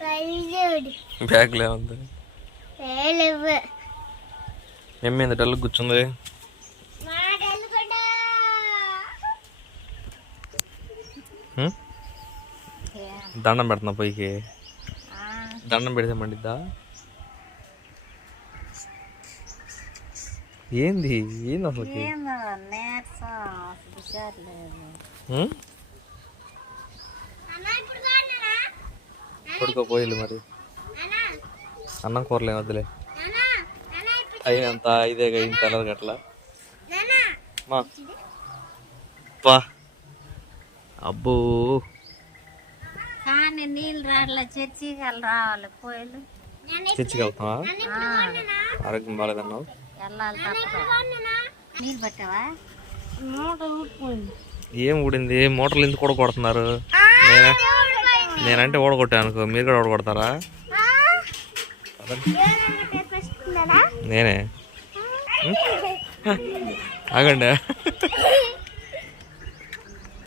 కళ్ళజోడు బ్యాగ్లో ఉంది ఎమ్మింది డల్ కూర్చుంది? దండం పెడుతున్నా పొయ్యికి దండం పెడితే మండిద్దా? ఏంది? ఏంది అసలుకి? ఉం? అన్న ఇప్పుడు కాదన్నా. పడుకో పోయిల్లు మరి. అన్న. అన్నం కూరలే వద్దులే. అయినంత ఇదే ఇంత తెల్లరి గట్ల. నాన్న మా. పా. అబ్బో. కానీ నీళ్ళు రాట్ల చర్చికి రావాలి పోయిలు చర్చికి వెళ్తావా? ఆరోగ్యం బాగాలేదన్నావు వెళ్ళాలి తప్పదు నీళ్ళు పట్టావా? మూట ఊడిపోయింది ఏం ఊడింది? మోటార్లు ఎందుకు కూడా కొడుతున్నారు నేనే నేనంటే ఓడగొట్టా అనుకో మీరు కూడా ఓడగొడతారా నేనే. ఆగండి.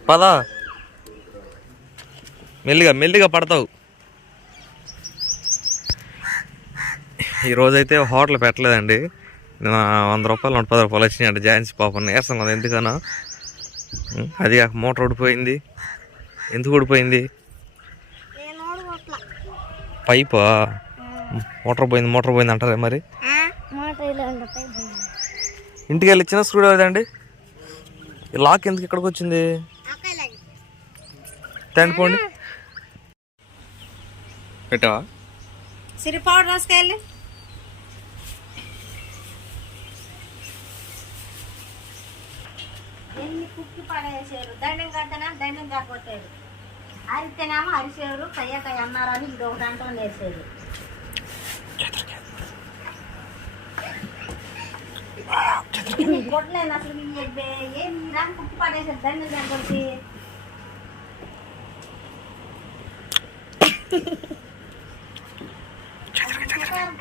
పదా. మెల్లిగా మెల్లిగా పడతావు. ఈరోజైతే హోటల్ పెట్టలేదండి. నేను వంద రూపాయలు నూట పది రూపాయలు వచ్చినాయంట జాయిన్స్ పాపం. నీరసం కదా ఎందుకనో ఉం, అది కాక మోటార్ ఊడిపోయింది. ఎందుకు ఓడిపోట్లా పైపా? మోటార్ పోయింది మోటార్ పోయింది అంటారే మరి? ఇంటికి వెళ్ళి ఇచ్చిన స్క్రూ అండి లాక్ ఎందుకు ఇక్కడికి వచ్చింది తండి పోండి. పెట్టావా? సిరి పౌడర్ రాసుకెళ్ళి. పడేసారు. దండం కట్టనా దండం కాకపోతాడు అరితేనేమో అరిసేరు. కయ్య కయ్య అన్నారని ఇది ఒక గంట నేర్చేది కొట్టలేను అసలు ఏం రాని కుక్కి పడేసారు. దండం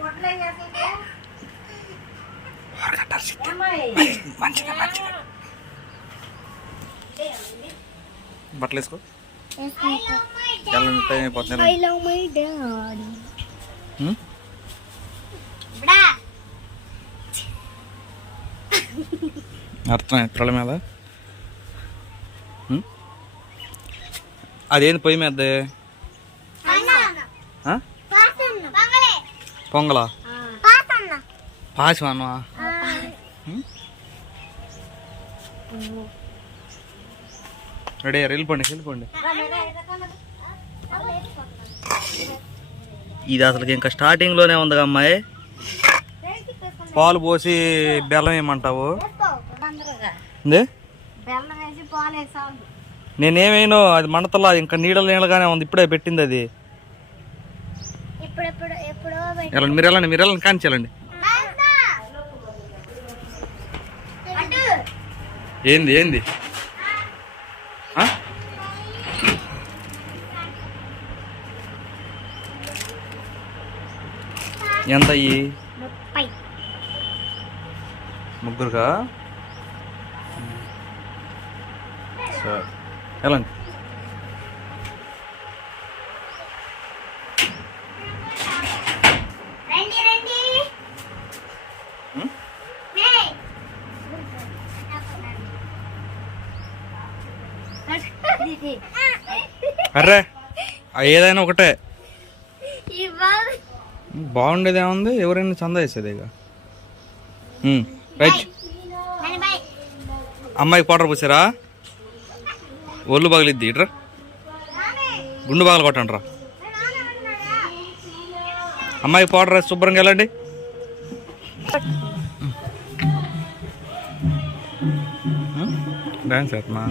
కొట్టలేదు అసలు. ఏమ్మాయి? బట్టలు వేసుకో. టైం అయిపోతుంది ఐ లవ్ మై డాడీ. ఉం? బడా అర్థం ఎత్రాల మీద? అదేంది పొయ్యి మీద? అన్న పొంగలా. పాసి అన్నవా రెడీ అయ్యారు వెళ్ళిపోండి వెళ్ళిపోండి. ఇది అసలు ఇంకా స్టార్టింగ్లోనే ఉంది అమ్మాయి. పాలు పోసి బెల్లం ఏమంటావు నేనేమైనా అది మండతలా ఇంకా నీడలు నీళ్ళగానే ఉంది ఇప్పుడే పెట్టింది అది. వెళ్ళండి మీరు వెళ్ళండి మీరు వెళ్ళండి కానీ చెల్లండి అటు ఏంది ఏంది? ఎంత అయ్యి ముగ్గురుగా సరే అర్రే ఏదైనా ఒకటే. బాగుండేది ఏముంది ఎవరైనా చందా వేసేది ఇక. రైట్. అమ్మాయికి పౌడర్ పూసారా? ఒళ్ళు పగిలిద్ది. ఇట్రా గుండు పగల కొట్టండి రా. అమ్మాయికి పౌడర్ శుభ్రంగా వెళ్ళండి. డాన్స్ వేస్తున్నా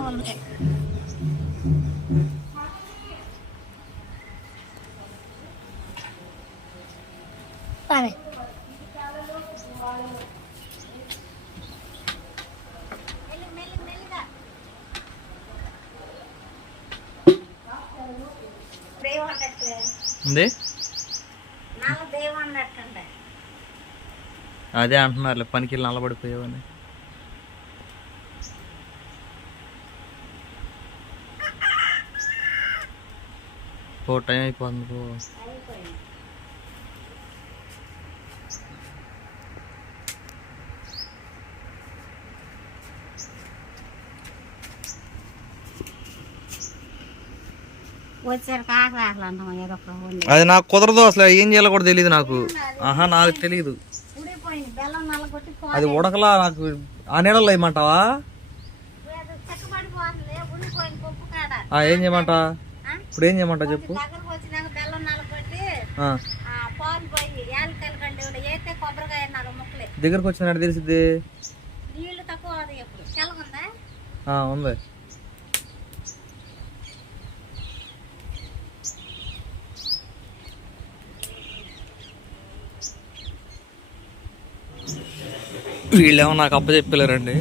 ఉంది పని ఉంది అదే అంటున్నారు పనికి వెళ్ళి ఓ టైం అయిపోతుంది పో. అది నాకు కుదరదు అసలు ఏం చేయాలో కూడా తెలియదు నాకు. ఆహా నాకు తెలియదు అది ఉడకలా నాకు ఆ నీళ్ళలో వేయమంటావా? చెక్కబడిపోతుంది ఉడిపోయింది పప్పు కాడ. ఆ, ఏం చేయమంట ఆ? ఇప్పుడు ఏం చేయమంట చెప్పు. దగ్గరకు వచ్చినాక బెల్లం పాలు పోయి కొబ్బరికాయ నాలుగు ముక్కలే. తక్కువ అది చల్లగుందా ఆ, ఉంది. వీళ్ళేమో నాకు అప్పచెప్పలేరండి.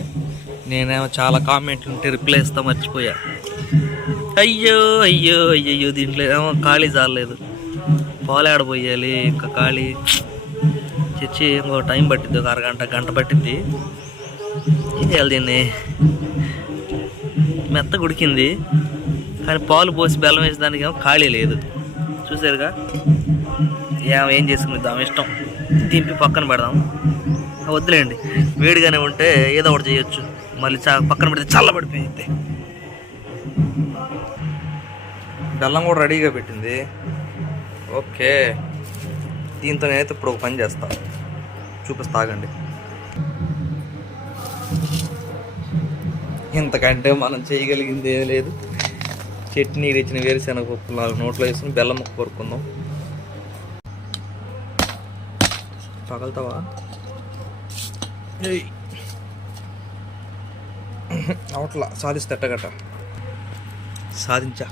నేనేమో చాలా కామెంట్లు ఉంటే రిప్లై ఇస్తా మర్చిపోయా. అయ్యో అయ్యో అయ్యో దీంట్లో ఏమో ఖాళీ చాలలేదు పాలు ఇంకా ఖాళీ. తెచ్చి ఇంకో టైం పట్టిద్ది ఒక అరగంట గంట పట్టిద్ది. ఏం చేయాలి దీన్ని. మెత్త గుడికింది కానీ పాలు పోసి బెల్లం వేసేదానికి ఏమో ఖాళీ లేదు. చూసారుగా? ఏం ఏం చేసుకునిద్దాం ఇష్టం. దింపి పక్కన పెడదాం. వద్దులేండి వేడిగానే ఉంటే ఏదో ఒకటి చేయొచ్చు. మళ్ళీ చా పక్కన పెడితే చల్లబడిపోయింది బెల్లం కూడా రెడీగా పెట్టింది. ఓకే. దీంతో నేనైతే ఇప్పుడు ఒక పని చేస్తా. చూపిస్తాగండి ఇంతకంటే మనం చేయగలిగింది ఏం లేదు. చట్నీ ఇచ్చిన వేరుశనగ పప్పు నాలుగు నోట్లో వేసుకుని బెల్లం ముక్క కొరుకుందాం. పగలుతావా అవట్లా సాధిస్తే ఎట్టగట్ట? సాధించా.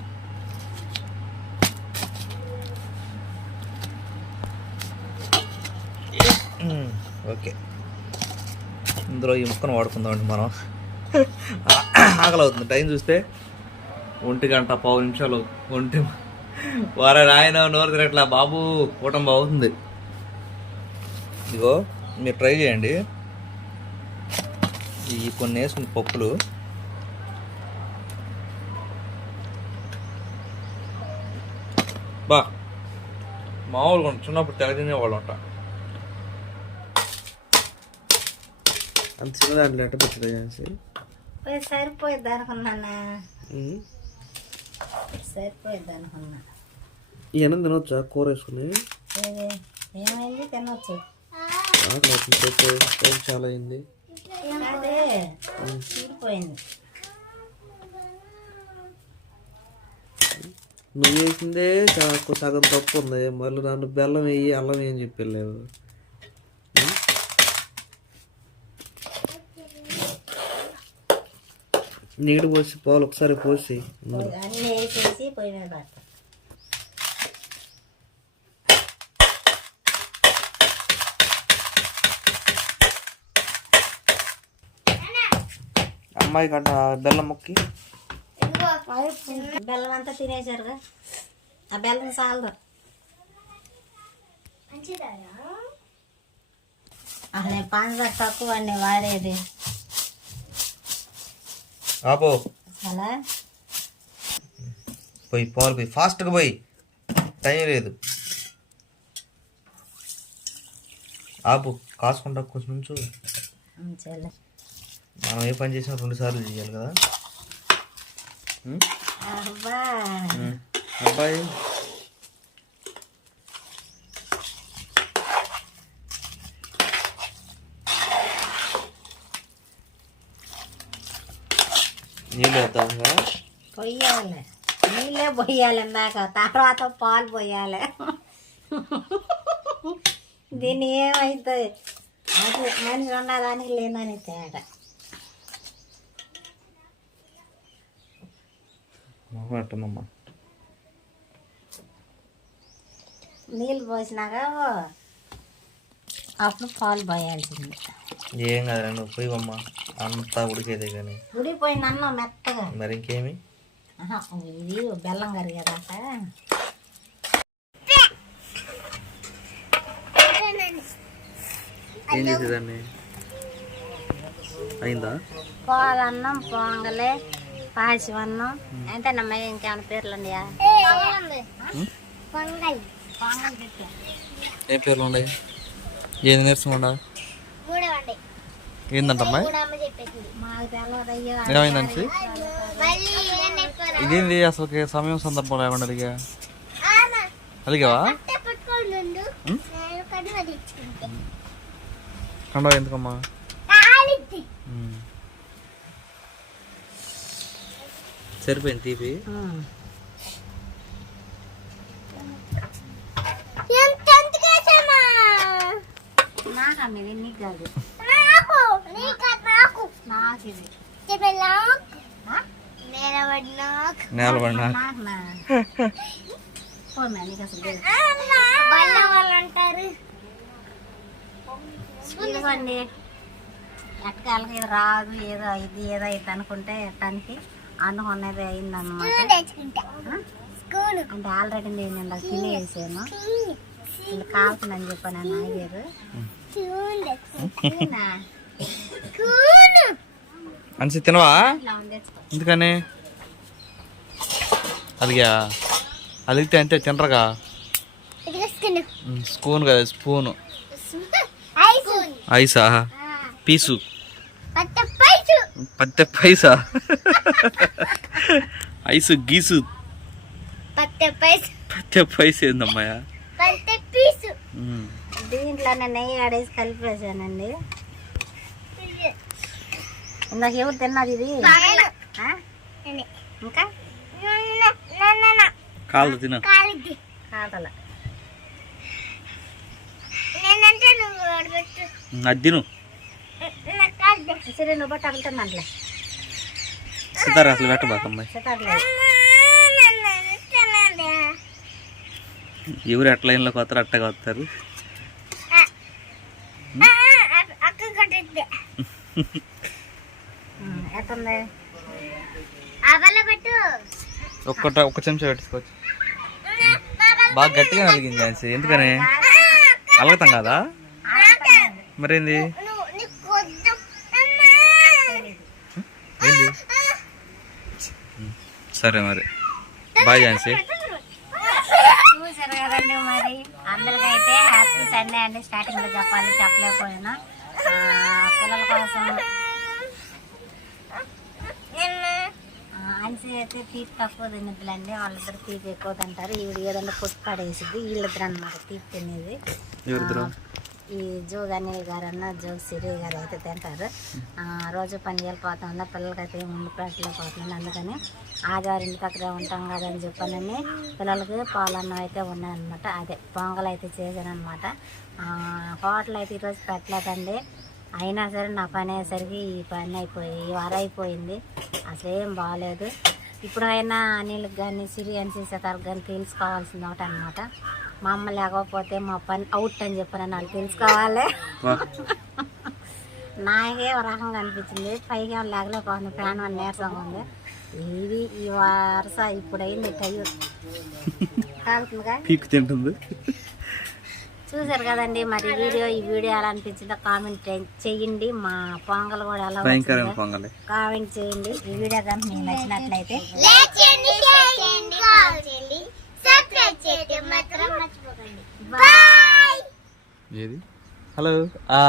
ఓకే. ఇందులో ఈ ముక్కను వాడుకుందామండి మనం. ఆకలి అవుతుంది టైం చూస్తే ఒంటి గంట పావు నిమిషాలు ఒంటి వారా నాయన నోరు తిరగట్లా బాబు కూటం అవుతుంది ఇదిగో మీరు ట్రై చేయండి. ఈ కొన్ని వేసుకున్న పప్పులు. బా మామూలుగా చిన్నప్పుడు తెగ తినేవాళ్ళు ఉంటా అంత చిన్నదాంట్లో ఎట్ట పెట్టింది పోయి సరిపోయిద్ది అనుకున్నానా? సరిపోయిద్ది అనుకున్నా. ఇవన్నీ తినొచ్చా? కూర వేసుకుని? ఏమైంది? తినొచ్చు. చాలా అయింది. నువ్వు వేసిందే సగం తప్పు ఉంది. మళ్ళీ నన్ను బెల్లం వేయి అల్లం వేయి అని చెప్పి వెళ్ళావు నీడు పోసి పాలు ఒకసారి పోసి. అన్నీ వేసేసి పొయ్యి మీద పెడతా. అమ్మాయి కట్ట బెల్లం మొక్కి. బెల్లం అంతా తినేసారుగా ఆ బెల్లం చాలదు. అసలు పంచదార తక్కువ అండి వాడేది. ఆపో. అలా? పోయి పాలు పోయి. ఫాస్ట్గా పోయి. టైం లేదు. ఆపు. కాసుకుంటా కొంచెం నుంచు మనం ఏ పని చేసినా రెండు సార్లు చేయాలి కదా. అబ్బాయి. నీళ్ళు వేద్దాంగా పొయ్యాలి నీళ్ళే పొయ్యాలి ఇందాక తర్వాత పాలు పొయ్యాలి దీన్ని ఏమవుతుంది అది మనిషి ఉన్నదానికి లేదని తేడా. నీళ్ళు పోసినాక అప్పుడు పాలు పోయాల్సింది. ఏం కాదురా నువ్వు పోయివమ్మా. అంతా ఉడికేదే కానీ ఉడిపోయింది అన్నం మెత్తగా. మరి ఇంకేమి? ఇది బెల్లం కరిగేదాకా ఏం చేసేదాన్ని? అయిందా? పాలన్నం పొంగలే పాయసమన్నం అంతేనమ్మా ఇంకేమైనా పేర్లు ఉన్నాయా? పొంగల్ పొంగల్. పెట్టా ఏం పేర్లు ఉన్నాయి? ఏది వండి ఏందంటమ్మా? కూడా అమ్మ చెప్పేసింది. మాకు తెలియదు అయ్యో ఏమైందంటే మళ్ళీ ఏం ఎక్కువ ఇదేంది? అసలు సమయం సందర్భం లేకుండా అడిగా. అడిగావా? కడువ ఎందుకమ్మా. సరిపోయింది తీపి ఎంత ఎంతకేసామా నీకు కాదు నాకు. ఇది ఇదిగోండి ఎట్టకాలకి ఇది రాదు ఏదో ఇది ఏదో ఇది అనుకుంటే ఎట్టానికి అనుకున్నది అయిందన్నమాట. అంటే ఆల్రెడీ నేను తినేసాను. ఇది కాల్తుందని చెప్పాను నేను అనిసి తినవా. ఎందుకని? అలిగా. అలిగితే అంతే తినరుగా? స్పూన్ కదా స్పూను. ఐస్? పీసు. పత్తె పైసా? ఐసు గీసు. పైసు పత్తె పైస ఏందమ్మాయ పీసు దీంట్లో నేను నెయ్యి ఆడేసి కలిపేసానండి ఇందాక ఎవరు తిన్నది ఇది? ఇంకా? కాళ్ళు తిన. కాదల. సరే నువ్వు బట్టి అడుగుతుందంటలే సితారా అసలు పెట్టబాకమ్మాయి ఎవరు వస్తారు అట్టగా వస్తారు? ఎట్టుంది? ఒక్కట ఒక్క చెంచా పెట్టుకోవచ్చు బాగా గట్టిగా నలిగింది ఝాన్సీ ఎందుకని? అలగతాం కదా? మరేంది? ఏంది? సరే మరి. బాయ్ అందరికైతే హ్యాపీ సండే లో చెప్పాలి చెప్పలేకపోయినా. పిల్లల కోసం అయితే తీపి తక్కువ తినద్దులండి వాళ్ళిద్దరు తీపి ఎక్కువ తింటారు ఈవిడ ఏదన్నా కొట్టు పడేసిద్ది వీళ్ళిద్దరు అనమాట తీపి తినేది ఈ జోగ్ అనిల్ గారు అన్న జోగ్ సిరి గారు అయితే తింటారు రోజు పని వెళ్ళిపోతా ఉన్నా పిల్లలకైతే ఏం ముందు పెట్టలేకపోతున్నాను అందుకని ఆదివారం ఇంటి పక్కనే ఉంటాం కదా అని చెప్పానని పిల్లలకి పాలన్నం అయితే ఉన్నాయన్నమాట. అదే పొంగల్ అయితే చేశాను అనమాట హోటల్ అయితే ఈరోజు పెట్టలేదండి. అయినా సరే నా పని అయ్యేసరికి ఈ పని అయిపోయి ఈ వారం అయిపోయింది. అసలు ఏం బాగాలేదు ఇప్పుడు అయినా అనిల్కి కానీ సిరి అని చేసేతారు కానీ తెలుసుకోవాల్సింది ఒకటి అనమాట మా అమ్మ లేకపోతే మా పని అవుట్ అని చెప్పాను నాకు తెలుసుకోవాలి. నాకే ఒక రకంగా అనిపించింది. పైకి ఏమో లేకలేకపోతుంది ఫ్యాన్ వన్ నీరసంగా ఉంది. ఇది ఈ వరుస ఇప్పుడు అయింది టైం. కాలుతుందిగా? పీక్ తింటుంది. చూసారు కదండి మరి వీడియో ఈ వీడియో ఎలా అనిపించిందో కామెంట్ చేయండి. మా పొంగల్ కూడా ఎలా భయంకరమైన వచ్చిందో పొంగలి. కామెంట్ చేయండి. ఈ వీడియో కనుక మీకు నచ్చినట్లయితే ఏది? హలో. ఆ.